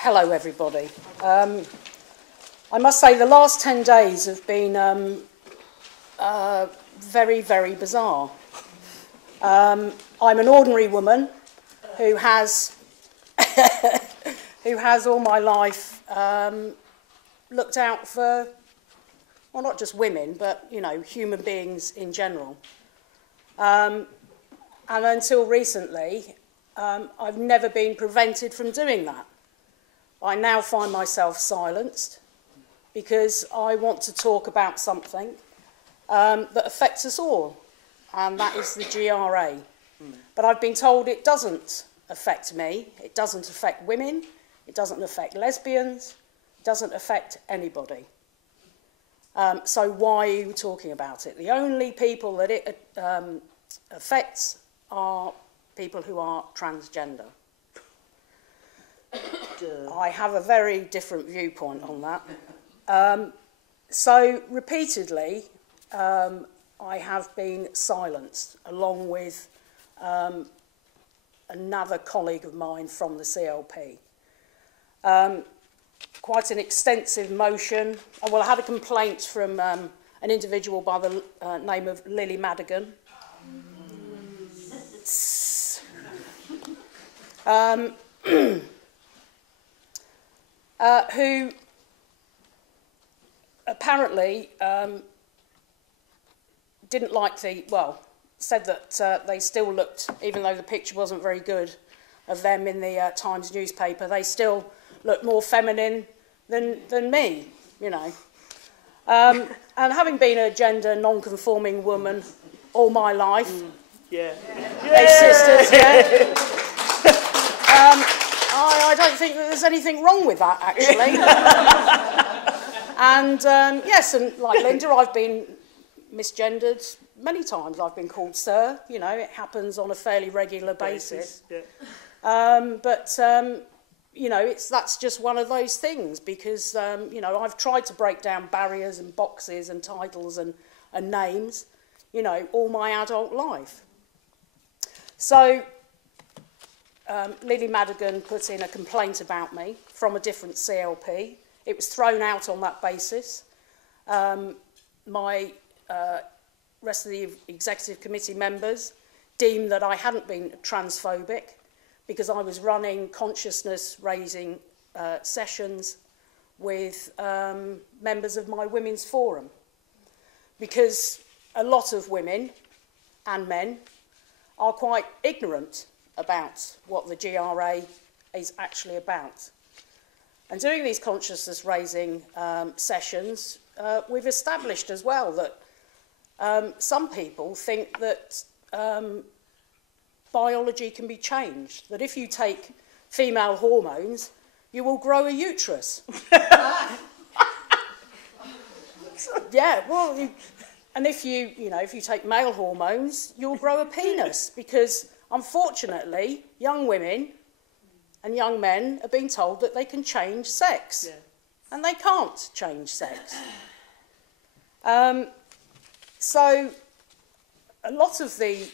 Hello, everybody. I must say the last 10 days have been very, very bizarre. I'm an ordinary woman who has, all my life looked out for, well, not just women, but, you know, human beings in general. And until recently, I've never been prevented from doing that. I now find myself silenced because I want to talk about something that affects us all, and that is the GRA. But I've been told it doesn't affect me, it doesn't affect women, it doesn't affect lesbians, it doesn't affect anybody. So why are you talking about it? The only people that it affects are people who are transgender. I have a very different viewpoint on that. So repeatedly, I have been silenced, along with another colleague of mine from the CLP. Quite an extensive motion. Well, I had a complaint from an individual by the name of Lily Madigan. Who apparently didn't like said that they still looked, even though the picture wasn't very good of them in the Times newspaper, they still looked more feminine than me, you know. And having been a gender non-conforming woman all my life, sisters, I don't think that there's anything wrong with that, actually. And yes, and like Linda, I've been misgendered many times. I've been called sir, you know, it happens on a fairly regular basis. You know, that's just one of those things because, you know, I've tried to break down barriers and boxes and titles and names, you know, all my adult life. So Lily Madigan put in a complaint about me from a different CLP. It was thrown out on that basis. My rest of the executive committee members deemed that I hadn't been transphobic because I was running consciousness-raising sessions with members of my women's forum. Because a lot of women and men are quite ignorant about what the GRA is actually about. And doing these consciousness-raising sessions, we've established as well that some people think that biology can be changed, that if you take female hormones, you will grow a uterus. Yeah, well, and if you take male hormones, you'll grow a penis, because unfortunately, young women and young men are being told that they can change sex, and they can't change sex. So a lot of the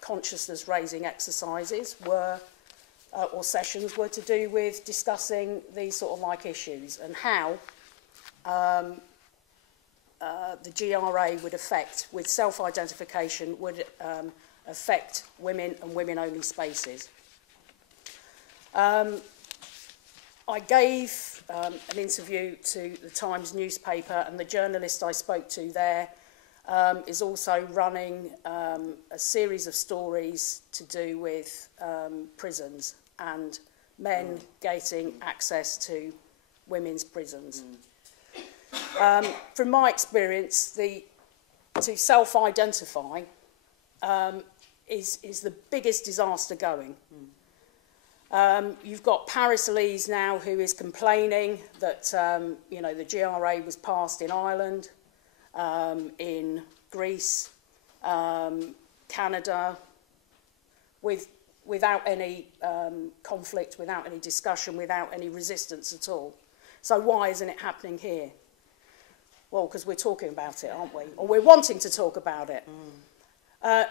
consciousness-raising exercises were, or sessions, were to do with discussing these sort of like issues and how the GRA would affect, with self-identification, would affect women and women-only spaces. I gave an interview to the Times newspaper, and the journalist I spoke to there is also running a series of stories to do with prisons and men getting access to women's prisons. From my experience, to self-identify is the biggest disaster going. You've got Paris Lees now, who is complaining that you know, the GRA was passed in Ireland, in Greece, Canada, without any conflict, without any discussion, without any resistance at all. So why isn't it happening here? Well, because we're talking about it, aren't we? Or we're wanting to talk about it.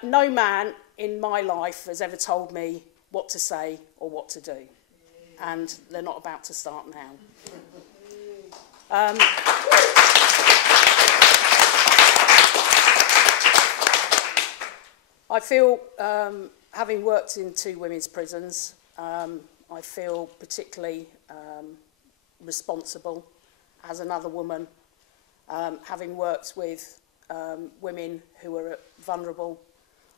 No man in my life has ever told me what to say or what to do. and they're not about to start now. I feel, having worked in 2 women's prisons, I feel particularly responsible as another woman, having worked with women who are vulnerable.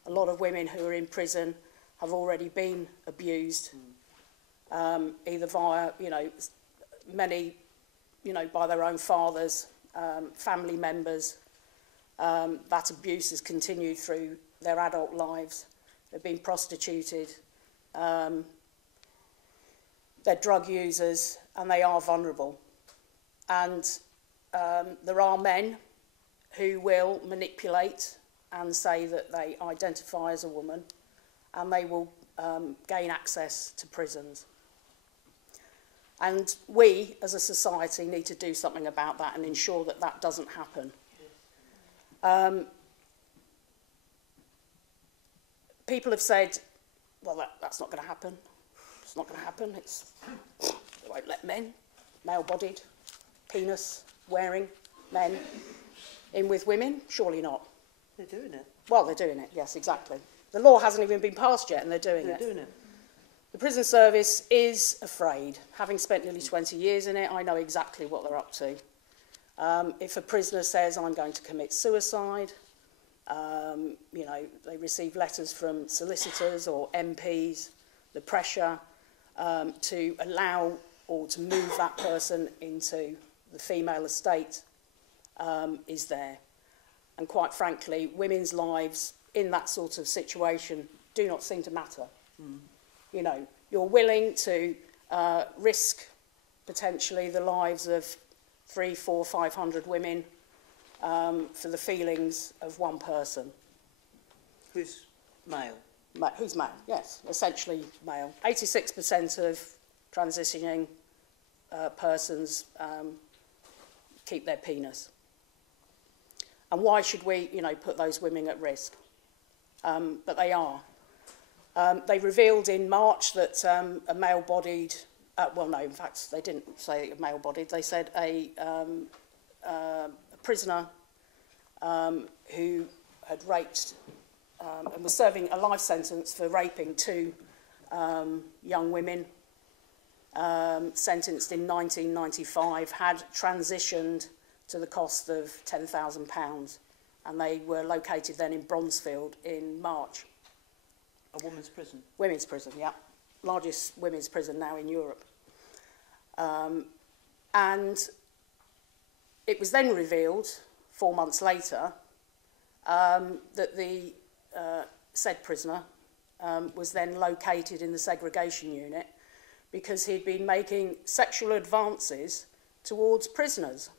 A lot of women who are in prison have already been abused, either via, many, by their own fathers, family members. That abuse has continued through their adult lives. They've been prostituted. They're drug users, and they are vulnerable. And there are men who will manipulate and say that they identify as a woman, and they will gain access to prisons. And we, as a society, need to do something about that and ensure that that doesn't happen. People have said, well, that's not going to happen. It's not going to happen. They won't let men, male-bodied, penis-wearing men in with women. Surely not. They're doing it. Well, they're doing it, yes, exactly. The law hasn't even been passed yet, and they're doing it. The prison service is afraid. Having spent nearly 20 years in it, I know exactly what they're up to. If a prisoner says, I'm going to commit suicide, they receive letters from solicitors or MPs, the pressure to allow or to move that person into the female estate is there. And quite frankly, women's lives in that sort of situation do not seem to matter. You're willing to risk potentially the lives of 300, 400, 500 women for the feelings of one person. Who's male? Who's male, yes, essentially male. 86% of transitioning persons keep their penis. And why should we, put those women at risk? But they are. They revealed in March that a male-bodied, well, no, in fact, they didn't say male-bodied. They said a prisoner who had raped and was serving a life sentence for raping 2 young women, sentenced in 1995, had transitioned to the cost of £10,000, and they were located then in Bronzefield in March. A women's prison? Women's prison, yeah. Largest women's prison now in Europe. And it was then revealed, 4 months later, that the said prisoner was then located in the segregation unit because he'd been making sexual advances towards prisoners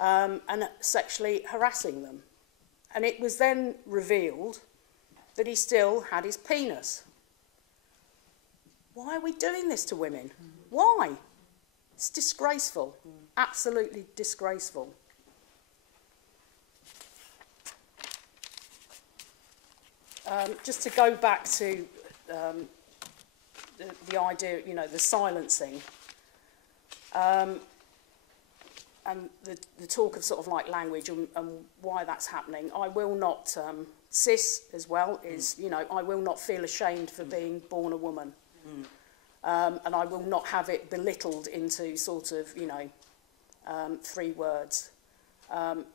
and sexually harassing them. And it was then revealed that he still had his penis. Why are we doing this to women? Why? It's disgraceful, absolutely disgraceful. Just to go back to the idea, the silencing, and the talk of sort of like language and why that's happening. I will not, cis as well is, I will not feel ashamed for being born a woman. And I will not have it belittled into sort of, 3 words.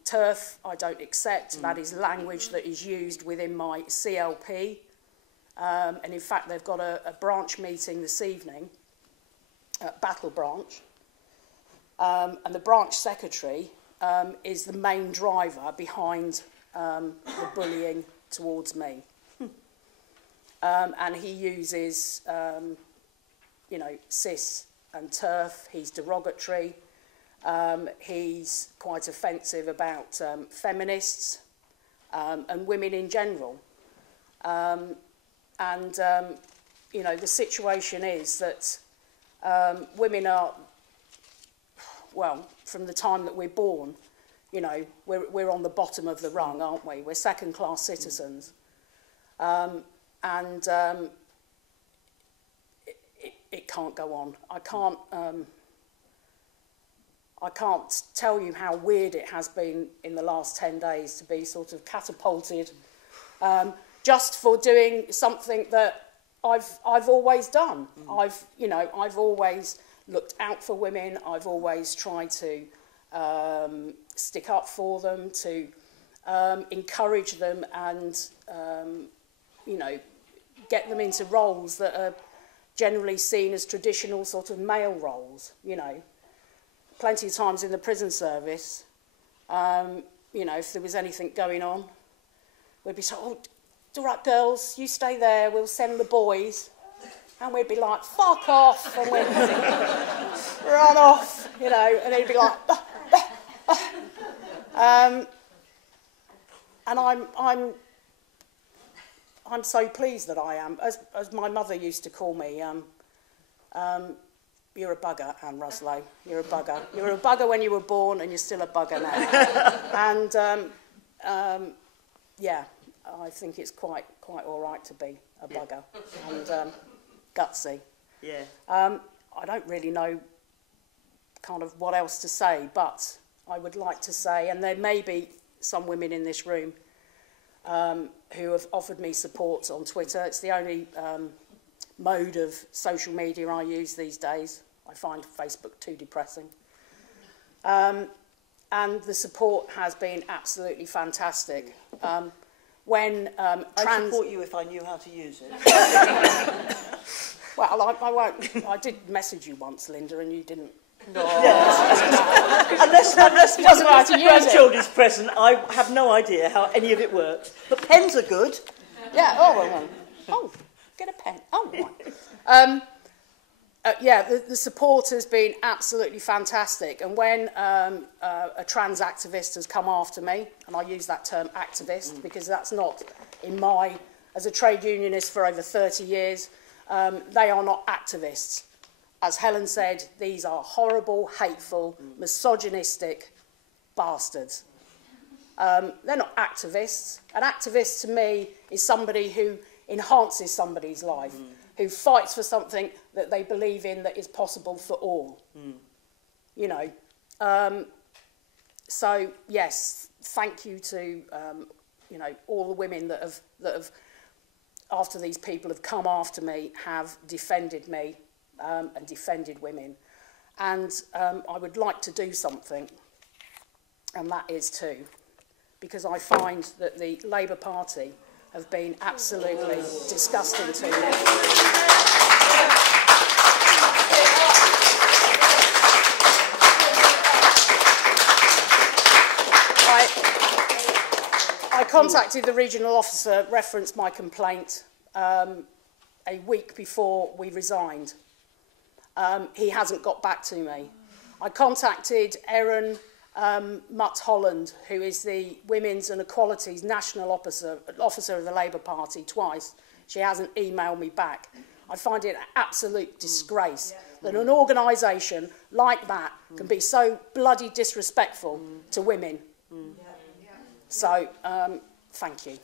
TERF, I don't accept. That is language that is used within my CLP. And in fact, they've got a branch meeting this evening, Battle Branch. And the branch secretary is the main driver behind the bullying towards me. And he uses, cis and TERF. He's derogatory. He's quite offensive about feminists and women in general. The situation is that women are, well, from the time that we're born, we're on the bottom of the rung, aren't we? We're second-class citizens. it can't go on. I can't tell you how weird it has been in the last 10 days to be sort of catapulted just for doing something that I've always done. I've always looked out for women. I've always tried to stick up for them, to encourage them and, get them into roles that are generally seen as traditional sort of male roles, Plenty of times in the prison service, if there was anything going on, we'd be like, oh, it's all right, girls, you stay there, we'll send the boys. And we'd be like, fuck off, and we'd run off, and he'd be like, and I'm so pleased that I am, as my mother used to call me, you're a bugger, Anne Ruzylo. You're a bugger. You were a bugger when you were born, and you're still a bugger now. And yeah, I think it's quite all right to be a bugger and gutsy. Yeah. I don't really know kind of what else to say, but I would like to say, and there may be some women in this room who have offered me support on Twitter. It's the only mode of social media I use these days. I find Facebook too depressing. And the support has been absolutely fantastic. I'd support you if I knew how to use it. Well, I won't. I did message you once, Linda, and you didn't. No. Unless the grandchild is present, I have no idea how any of it works. But pens are good. Yeah. Oh, get a pen. Oh, right. The support has been absolutely fantastic. And when a trans activist has come after me, and I use that term activist because that's not in as a trade unionist for over 30 years, they are not activists. As Helen said, these are horrible, hateful, misogynistic bastards. They're not activists. An activist to me is somebody who enhances somebody's life, who fights for something that they believe in that is possible for all. So yes, thank you to all the women that have after these people have come after me, have defended me and defended women. And I would like to do something, and that is too, because I find that the Labour Party have been absolutely disgusting to me. I contacted the regional officer, referenced my complaint a week before we resigned. He hasn't got back to me. I contacted Erin Mutt-Holland, who is the Women's and Equalities National Officer of the Labour Party, twice. She hasn't emailed me back. I find it an absolute disgrace that an organisation like that can be so bloody disrespectful to women. So, thank you.